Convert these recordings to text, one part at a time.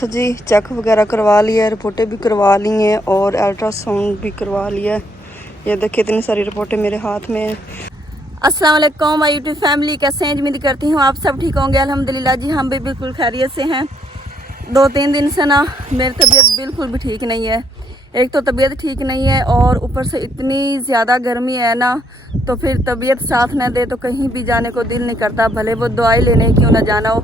तो जी चेक वगैरह करवा लिया है, रिपोर्टें भी करवा ली हैं और अल्ट्रासाउंड भी करवा लिया है। ये देखिए इतनी सारी रिपोर्टें मेरे हाथ में हैं। अस्सलाम वालेकुम माय यूट्यूब फैमिली, कैसे हैं? उम्मीद करती हूँ आप सब ठीक होंगे। अल्हम्दुलिल्लाह जी हम भी बिल्कुल खैरियत से हैं। 2-3 दिन से ना मेरी तबीयत बिल्कुल भी ठीक नहीं है। एक तो तबीयत ठीक नहीं है और ऊपर से इतनी ज़्यादा गर्मी है ना, तो फिर तबीयत साथ ना दे तो कहीं भी जाने को दिल नहीं करता, भले वो दवाई लेने क्यों ना जाना हो।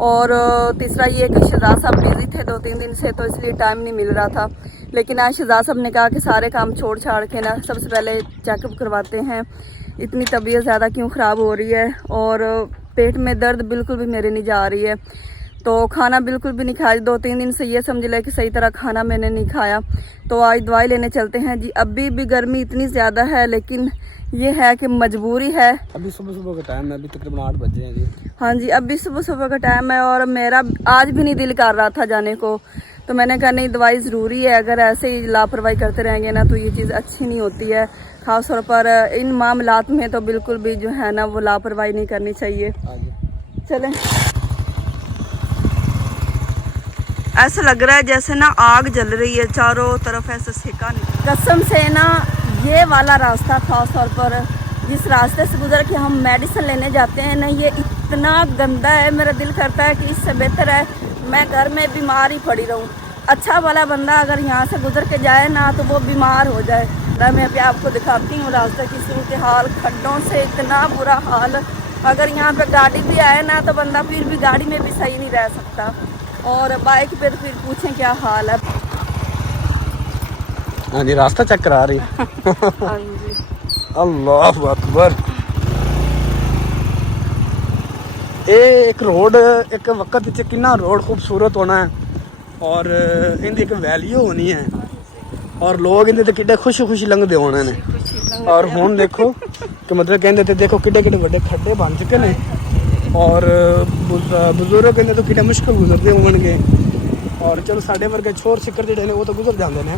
और तीसरा ये कि शहजाद साहब बिजी थे 2-3 दिन से, तो इसलिए टाइम नहीं मिल रहा था। लेकिन आज शहजाद साहब ने कहा कि सारे काम छोड़ छाड़ के ना सबसे पहले चेकअप करवाते हैं, इतनी तबीयत ज़्यादा क्यों ख़राब हो रही है। और पेट में दर्द बिल्कुल भी मेरे नहीं जा रही है, तो खाना बिल्कुल भी नहीं खाया 2-3 दिन से। ये समझ ले कि सही तरह खाना मैंने नहीं खाया। तो आज दवाई लेने चलते हैं जी। अभी भी गर्मी इतनी ज़्यादा है, लेकिन ये है कि मजबूरी है। अभी सुबह का टाइम है, अभी तकरीबन 8 बजे हैं जी। हाँ जी, अभी सुबह का टाइम है और मेरा आज भी नहीं दिल कर रहा था जाने को। तो मैंने कहा नहीं, दवाई ज़रूरी है। अगर ऐसे ही लापरवाही करते रहेंगे ना तो ये चीज़ अच्छी नहीं होती है। ख़ास तौर पर इन मामलात में तो बिल्कुल भी जो है ना वो लापरवाही नहीं करनी चाहिए। चलें। ऐसा लग रहा है जैसे ना आग जल रही है चारों तरफ, ऐसे सेका नहीं। कसम से ना ये वाला रास्ता खास तौर पर जिस रास्ते से गुजर के हम मेडिसिन लेने जाते हैं ना, ये इतना गंदा है। मेरा दिल करता है कि इससे बेहतर है मैं घर में बीमार ही पड़ी रहूं। अच्छा वाला बंदा अगर यहाँ से गुजर के जाए ना तो वो बीमार हो जाए। मैं अभी आपको दिखाती हूँ रास्ते की सूरत हाल। खड्डों से इतना बुरा हाल, अगर यहाँ पे गाड़ी भी आए ना तो बंदा फिर भी गाड़ी में भी सही नहीं रह सकता, और बाइक पे तो फिर पूछें क्या हाल है। हाँ जी, रास्ता चेक करा रही है। हाँ जी, अल्लाह अकबर। एक रोड एक वक्त च कितना रोड खूबसूरत होना है और इंदी एक वैल्यू होनी है और लोग इंदे ते किड्डे खुशी खुशी लंघदे होने ने। और हुण देखो कि मतलब कहंदे ते देखो किड्डे किड्डे बड़े खड्डे बन चुके ने और बुजुर्ग कहंदे तो किड्डे मुश्किल गुजरदे होणगे। और चलो साडे वर्गे छोर सिक्कर जेहड़े ने वो तो गुजर जांदे ने।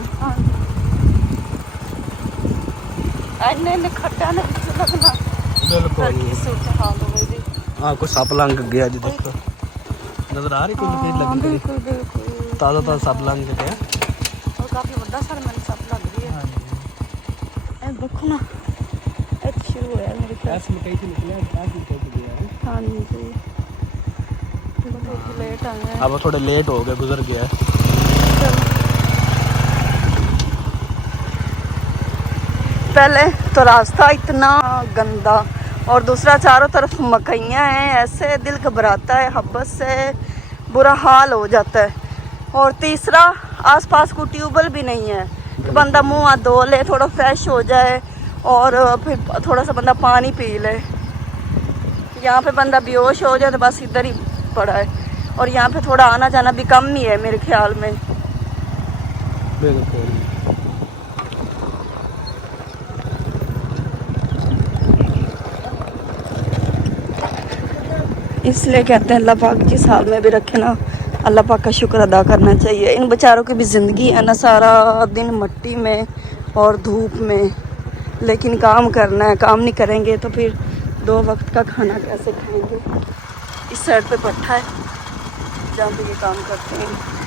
हाँ कोई सप लंघ गया जी, देखो नजर आ रही कोई लकीर लगी। बिल्कुल बिल्कुल ताज़ा सप लंघ गया और काफी बड़ा सारा मैंने सप लग रही है। ए देखो ना, ए शुरू है मेरे ख्याल से। मकई से निकला गया है। हाँ जी, थोड़ा लेट आए हैं। अब थोड़े लेट हो गए, गुजर गया है। पहले तो रास्ता इतना गंदा और दूसरा चारों तरफ मकइयाँ हैं, ऐसे दिल घबराता है, हब्बत से बुरा हाल हो जाता है। और तीसरा आसपास कोई ट्यूबवेल भी नहीं है कि बंदा मुंह हाथ धो ले, थोड़ा फ्रेश हो जाए और फिर थोड़ा सा बंदा पानी पी ले। यहाँ पे बंदा बेहोश हो जाए तो बस इधर ही पड़ा है। और यहाँ पे थोड़ा आना जाना भी कम ही है मेरे ख्याल में। बिल्कुल इसलिए कहते हैं अल्लाह पाक जिस हाल में भी रखे ना, अल्लाह पाक का शुक्र अदा करना चाहिए। इन बेचारों की भी ज़िंदगी है ना, सारा दिन मिट्टी में और धूप में, लेकिन काम करना है। काम नहीं करेंगे तो फिर 2 वक्त का खाना कैसे खाएंगे। इस साइड पे पट्टा है जहाँ पे ये काम करते हैं।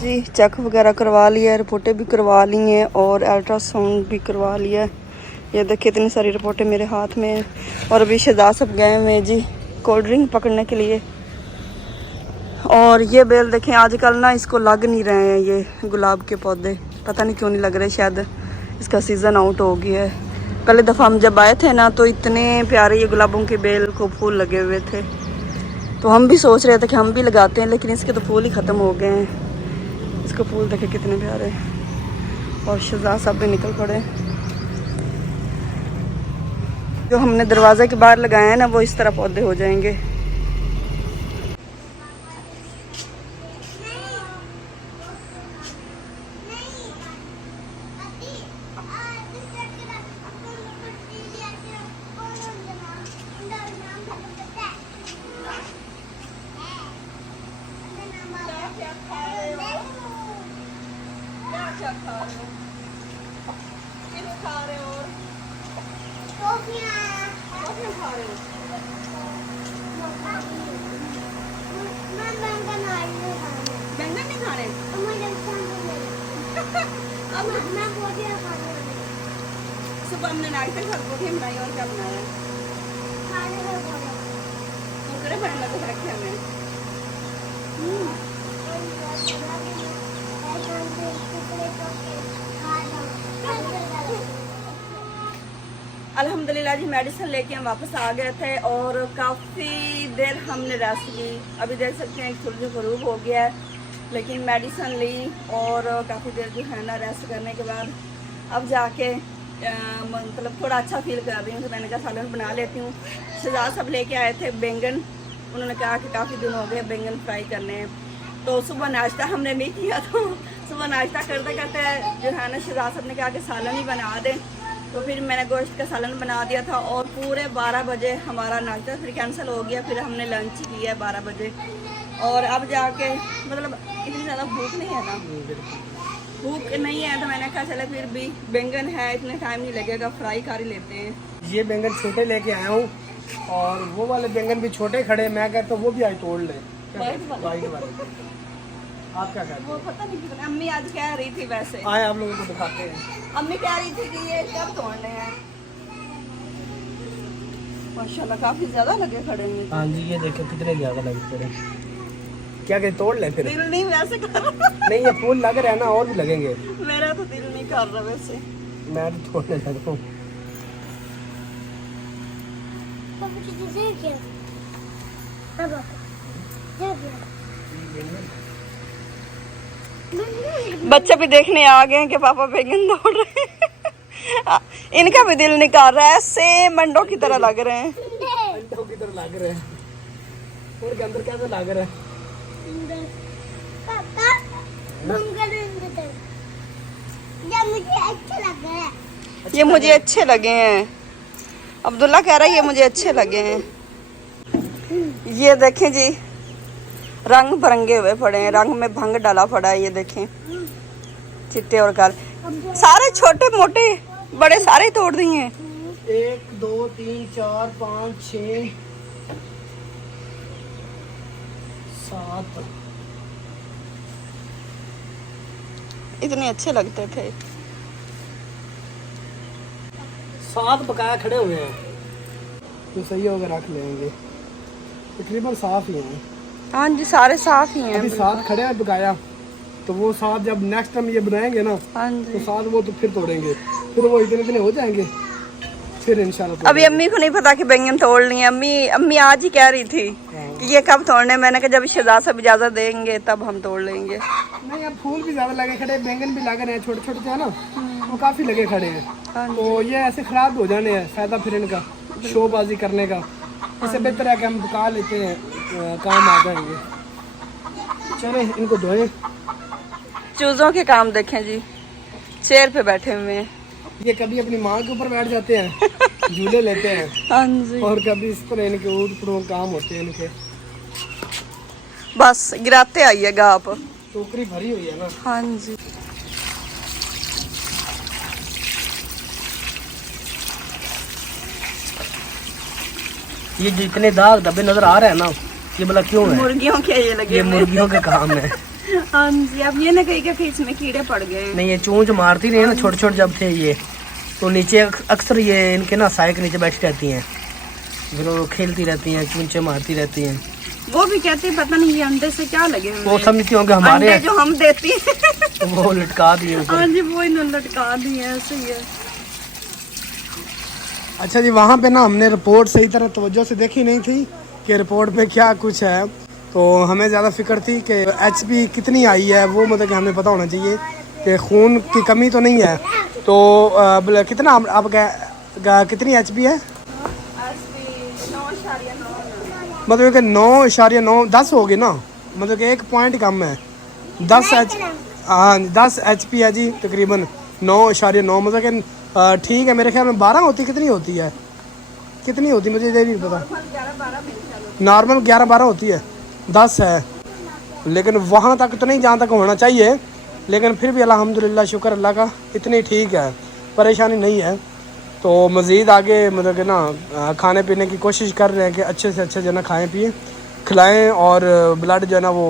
जी चेक वगैरह करवा लिया है, रिपोर्टें भी करवा ली हैं और अल्ट्रासाउंड भी करवा लिया है। ये देखिए इतनी सारी रिपोर्टें मेरे हाथ में हैं। और अभी शहजाद सब गए हुए हैं जी कोल्ड ड्रिंक पकड़ने के लिए। और ये बेल देखें, आजकल ना इसको लग नहीं रहे हैं ये गुलाब के पौधे, पता नहीं क्यों नहीं लग रहे, शायद इसका सीज़न आउट हो गया है। पहले दफ़ा हम जब आए थे ना तो इतने प्यारे ये गुलाबों के बेल को फूल लगे हुए थे, तो हम भी सोच रहे थे कि हम भी लगाते हैं, लेकिन इसके तो फूल ही ख़त्म हो गए हैं। इसके फूल देखे कितने प्यारे। और शहजाद साहब भी निकल पड़े। जो हमने दरवाजे के बाहर लगाए हैं ना वो इस तरह पौधे हो जाएंगे। क्या खा रहे हो? चिप्स खा रहे हो? बैंगन नहीं खाने सुबह हमने नाश्ते में रोटी बनाई और क्या बनाया कुरकुरे बनने लगे रखे हमने अल्हम्दुलिल्लाह जी मेडिसिन लेके हम वापस आ गए थे और काफ़ी देर हमने रेस्ट की। अभी देख सकते हैं सूरज ग़रूब हो गया है, लेकिन मेडिसिन ली और काफ़ी देर जो है ना रेस्ट करने के बाद अब जाके मतलब थोड़ा अच्छा फील कर रही हूँ। तो मैंने कहा सालन बना लेती हूँ। शहजाद सब लेके आए थे बैंगन, उन्होंने कहा कि काफ़ी दिन हो गए बैंगन फ्राई करने हैं। तो सुबह नाश्ता हमने नहीं किया, तो सुबह नाश्ता करते करते जो है ना शहजाद सब ने कहा कि सालन ही बना दें, तो फिर मैंने गोश्त का सालन बना दिया था। और पूरे 12 बजे हमारा नाश्ता फिर कैंसिल हो गया, फिर हमने लंच किया 12 बजे। और अब जाके मतलब इतनी ज़्यादा भूख नहीं है ना, भूख नहीं है, तो मैंने कहा चले फिर भी बैंगन है, इतने टाइम नहीं लगेगा, फ्राई कर ही लेते हैं। ये बैंगन छोटे लेके आया हूँ और वो वाले बैंगन भी छोटे खड़े, मैं कहता हूँ वो भी आज तोड़ ले। वाइट वाले आप क्या कहते वो पता नहीं कितना, अम्मी आज कह रही थी वैसे, आए आप लोगों को दिखाते हैं। अम्मी कह रही थी कि ये कब तोड़ने हैं। माशाल्लाह काफी ज्यादा लगे खड़े हैं। हाँ जी, ये देखो कितने ज्यादा लगे खड़े। क्या कहे तोड़ ले फिर? दिल नहीं वैसे कर रहा। नहीं, ये फूल लग रहे हैं ना, और भी लगेंगे। मेरा तो दिल नहीं कर रहा वैसे। मैं तो तोड़ने लगता हूँ। बच्चे भी देखने आ गए हैं कि पापा बैंगन तोड़ रहे हैं। इनका भी दिल नहीं कर रहा है, सेम मंडों की तरह लग रहे हैं। मंडों की तरह लग रहे हैं। और के अंदर कैसे लग रहा है? पापा ये मुझे अच्छे लगे हैं। अब्दुल्ला कह रहा है ये मुझे अच्छे लगे हैं। ये देखें जी, रंग बिरंगे हुए पड़े हैं, रंग में भंग डाला पड़ा है। ये देखें चिट्टे और काले, सारे छोटे मोटे बड़े सारे तोड़ दिए हैं। 1 2 3 4 5 6 7 इतने अच्छे लगते थे। 7 बकाया खड़े हुए हैं, तो सही होगा, रख लेंगे। तकरीबन साफ ही हैं। हाँ जी, सारे साफ ही हैं। अभी 7 खड़े हैं बकाया, तो वो 7 जब नेक्स्ट टाइम ये बनाएंगे ना, हाँ तो जी, 7 वो तो फिर तोड़ेंगे, फिर वो इतने हो जाएंगे, फिर इंशाल्लाह। अभी अम्मी को नहीं पता कि बैंगन तोड़ लिए। अम्मी आज ही कह रही थी कि ये कब तोड़ने। मैंने कहा जब शहजाद साहब इजाजत देंगे तब हम तोड़ लेंगे। नहीं, अब फूल भी ज्यादा लगे खड़े, बैंगन भी लगे हैं छोटे छोटे, है ना, वो काफी लगे खड़े हैं। तो ये ऐसे खराब हो जाने हैं, फायदा फिर इनका शोबाजी करने का। इससे बेहतर है कि हम पका लेते हैं, काम आ जाएंगे। चले इनको धोएं। चूजों के काम देखें जी, चेयर पे बैठे हुए हैं। ये कभी अपनी माँ के ऊपर बैठ जाते हैं, झूले लेते हैं, हाँ जी, और कभी इस तरह इनके ऊट पड़ों काम होते हैं इनके। बस गिराते आइएगा आप। टोकरी भरी हुई है ना। हाँ जी, ये जितने दाग धब्बे नजर आ रहे हैं ना, ये बोला क्यों है? मुर्गियों के ये लगे ये हुए मुर्गियों के काम है। हैं। हाँ जी, अब ये ना कहीं के फिर इसमें कीड़े पड़ गए हैं। नहीं, ये चूंच मारती रही है ना, छोटे छोटे जब थे ये, तो नीचे अक्सर ये इनके ना साए के नीचे बैठी रहती हैं, फिर वो खेलती रहती हैं, चूंचे मारती रहती हैं। वो भी कहते हैं पता नहीं ये अंडे से क्या लगे हुए वो हैं। समझती होंगे हमारे अंडे हैं, जो हम देती हैं। तो वो लटका दिए ऊपर। हाँ जी, वो इन्होंने लटका दिए हैं, ऐसे ही है। अच्छा जी, वहाँ पे ना हमने रिपोर्ट सही तरह तवज्जो से देखी नहीं थी कि रिपोर्ट पे क्या कुछ है, तो हमें ज़्यादा फिक्र थी कि HP कितनी आई है, वो मतलब कि हमें पता होना चाहिए कि खून की कमी तो नहीं है। तो कितना अब कितनी HP है? मतलब कि 9.9 10 हो गई ना, मतलब कि 1 पॉइंट कम है। 10 HP है जी, तकरीबन 9.9, मतलब कि ठीक है। मेरे ख्याल में 12 होती, कितनी होती है, कितनी होती मुझे नहीं पता। नॉर्मल 11-12 होती है, 10 है, लेकिन वहाँ तक तो नहीं जहाँ तक होना चाहिए, लेकिन फिर भी अल्हम्दुलिल्लाह शुक्र अल्लाह का, इतनी ठीक है, परेशानी नहीं है। तो मज़ीद आगे मतलब कि ना खाने पीने की कोशिश कर रहे हैं कि अच्छे से अच्छे जो है ना खाएँ पिए खिलाएँ और ब्लड जो है ना वो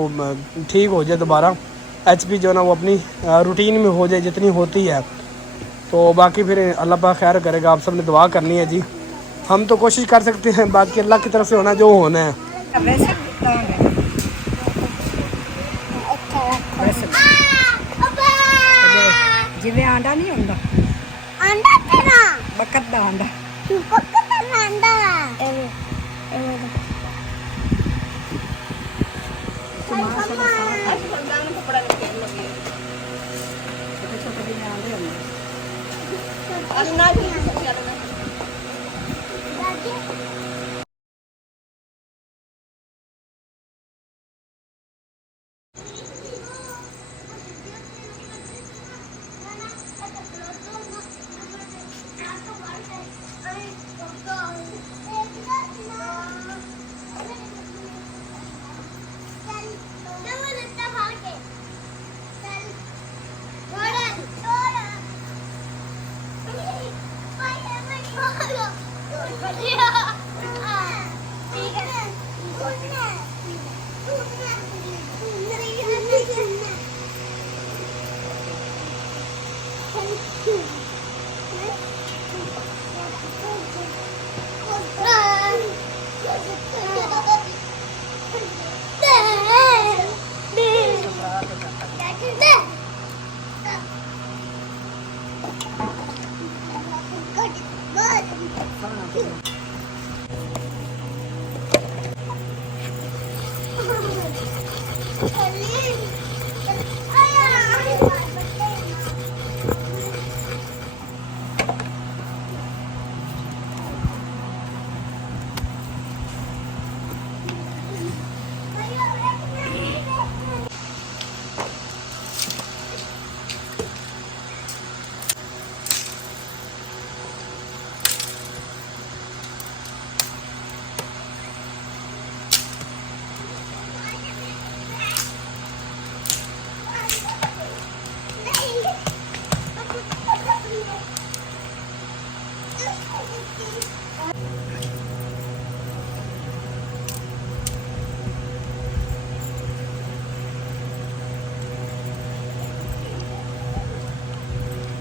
ठीक हो जाए दोबारा, HP जो है ना वो अपनी रूटीन में हो जाए जितनी होती है। तो बाकी फिर अल्लाह पाक खैर करेगा, आप सब ने दुआ करनी है जी। हम तो कोशिश कर सकते हैं, बाकी अल्लाह की तरफ से होना जो होना है। जिवें आंडा नहीं होंदा अंडा तेरा बकत दा आंडा पक्का अंडा छोटे जिवें आंडे होंदे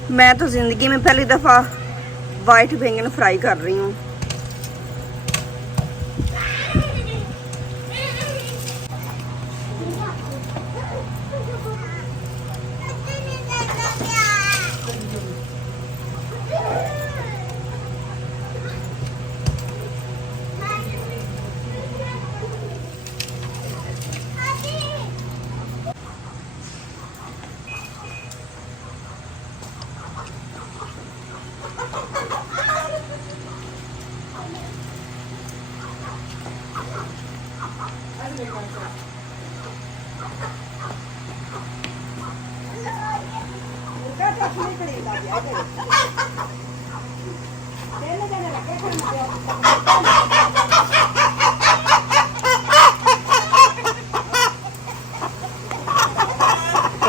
मैं तो ज़िंदगी में पहली दफ़ा वाइट बैंगन फ्राई कर रही हूँ।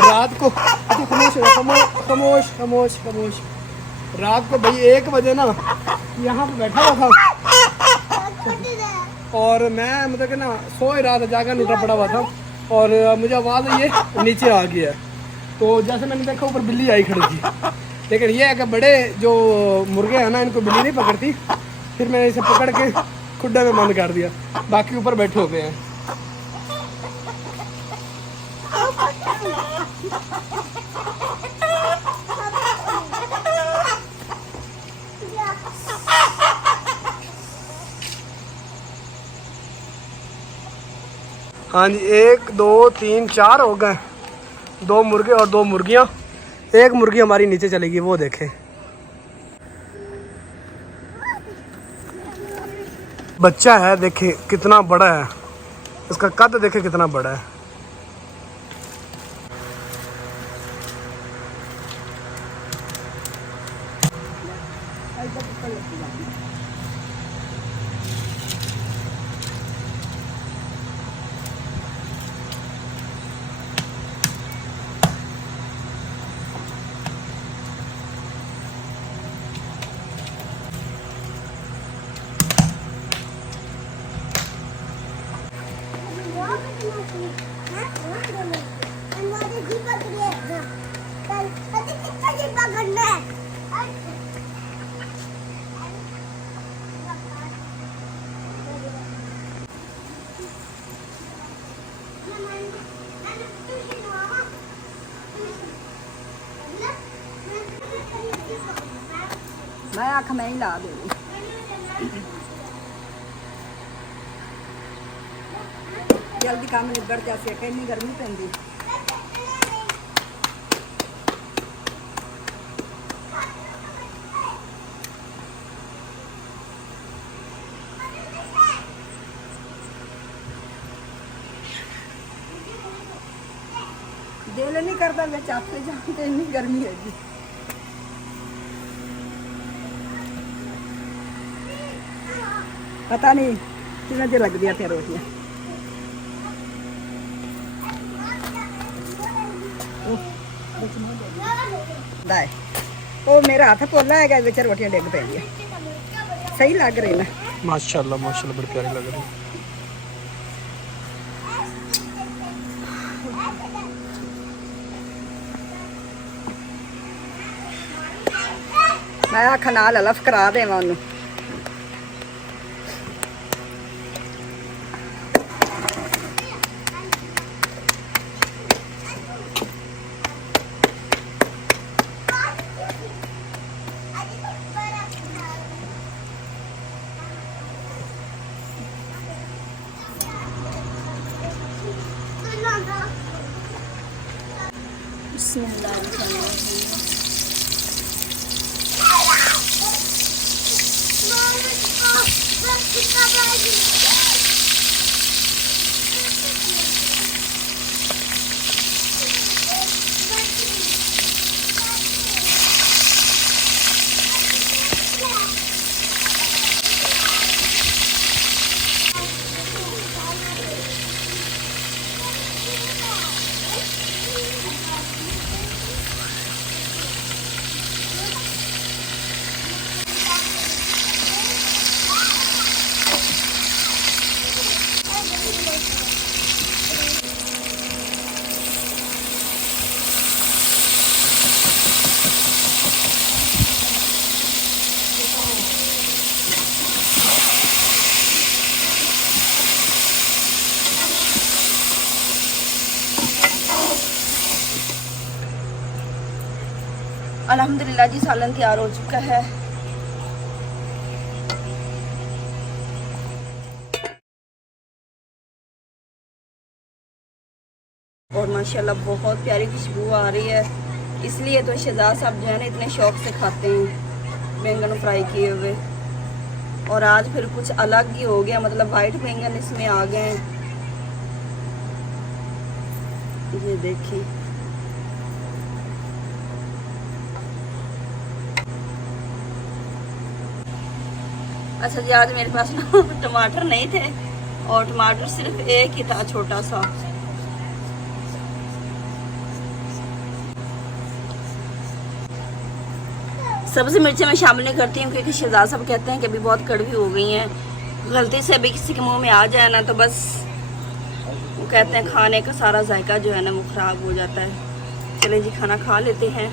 रात को खामोश खामोश खामोश। रात को भाई 1 बजे ना यहाँ पे बैठा हुआ था और मैं मतलब कि ना सो ही रहा था, जाकर लूटा पड़ा हुआ था और मुझे आवाज़ ये नीचे आ गया। तो जैसे मैंने देखा ऊपर बिल्ली आई खड़ी थी, लेकिन ये है कि बड़े जो मुर्गे हैं ना इनको बिल्ली नहीं पकड़ती। फिर मैंने इसे पकड़ के खुड्डे में बंद कर दिया, बाकी ऊपर बैठे हुए हैं। हाँ जी 1 2 3 4 हो गए, 2 मुर्गे और 2 मुर्गियाँ। एक मुर्गी हमारी नीचे चलेगी, वो देखें। बच्चा है देखें कितना बड़ा है, इसका कद देखें कितना बड़ा है। हमारे जी पकड़े ना कल अभी कितना जी पकड़ना है मैं आख मैं ही ला दूंगी। जल्दी काम निबड़ जासे कितनी गर्मी पैंदी। दिल नहीं करता मैं चापते जाते इतनी गर्मी है जी। पता नहीं कितना देर लग गया थे रोटियां। दाए ओ मेरा हाथ पोला है विच रोटियां डिग पै गई। सही लग रही ना माशाल्लाह माशाल्लाह बड़ी प्यारी लग रही। मैं आख नाल अलफ करा देवां ओनू। अल्हम्दुलिल्लाह जी सालन तैयार हो चुका है। और माशाल्लाह बहुत प्यारी खुशबू आ रही है। इसलिए तो शहजाद साहब जो है ना इतने शौक से खाते हैं बैंगन फ्राई किए हुए। और आज फिर कुछ अलग ही हो गया, मतलब वाइट बैंगन इसमें आ गए हैं। ये देखिए अच्छा जी, आज मेरे पास ना टमाटर नहीं थे और टमाटर सिर्फ एक ही था, छोटा सा। सब्जी मिर्चें मैं शामिल नहीं करती हूँ क्योंकि शहजाद साहब कहते हैं कि अभी बहुत कड़वी हो गई हैं। गलती से अभी किसी के मुंह में आ जाए ना तो बस वो कहते हैं खाने का सारा जायका जो है ना वो ख़राब हो जाता है। चलें जी खाना खा लेते हैं।